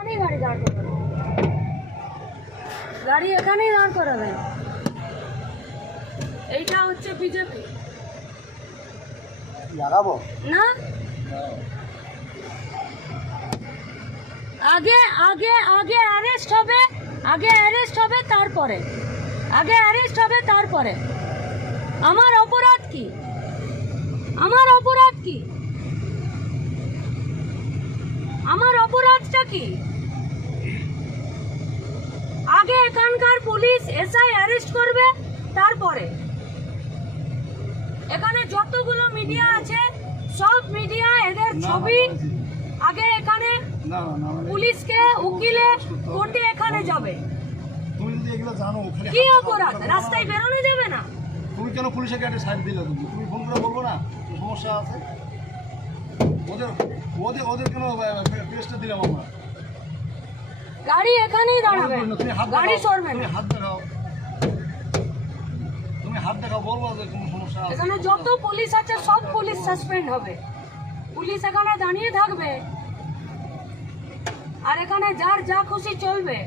গাড়ি দাঁড় করাবেন, গাড়ি এখানেই দাঁড় করাবেন। এইটা হচ্ছে বিজেপি লাগাবো না? আগে আগে আগে অ্যারেস্ট হবে, আগে অ্যারেস্ট হবে তারপরে, আগে অ্যারেস্ট হবে তারপরে। আমার অপরাধ কি? আমার অপরাধ কি? আমার অপরাধটা কি? আগে এখানকার পুলিশ এসআই অ্যারেস্ট করবে তারপরে। এখানে যতগুলো মিডিয়া আছে সব মিডিয়া এদের ছবি আগে এখানে পুলিশকে উকিলে কোর্টে এখানে যাবে। তুমি যদি এগুলো জানো কি অপরাধ? রাস্তায় বেরোনো যাবে না? তুমি কেন পুলিশের গাড়ি সাইড দিলে? তুমি ফোন করে বলবো না সমস্যা আছে? ওদের ওদের ওদের কেন পেজটা দিলাম আমরা? গাড়ি এখানেই দাঁড়াবে, তুমি হাত গাড়ি সরবে তুমি না। হাত দেখাও, তুমি হাত দেখাও, বলবো যে কোনো সমস্যা আছে। এখানে যত পুলিশ আছে সব পুলিশ সাসপেন্ড হবে, পুলিশ এখানে দাঁড়িয়ে থাকবে আর এখানে যার যা খুশি চলবে।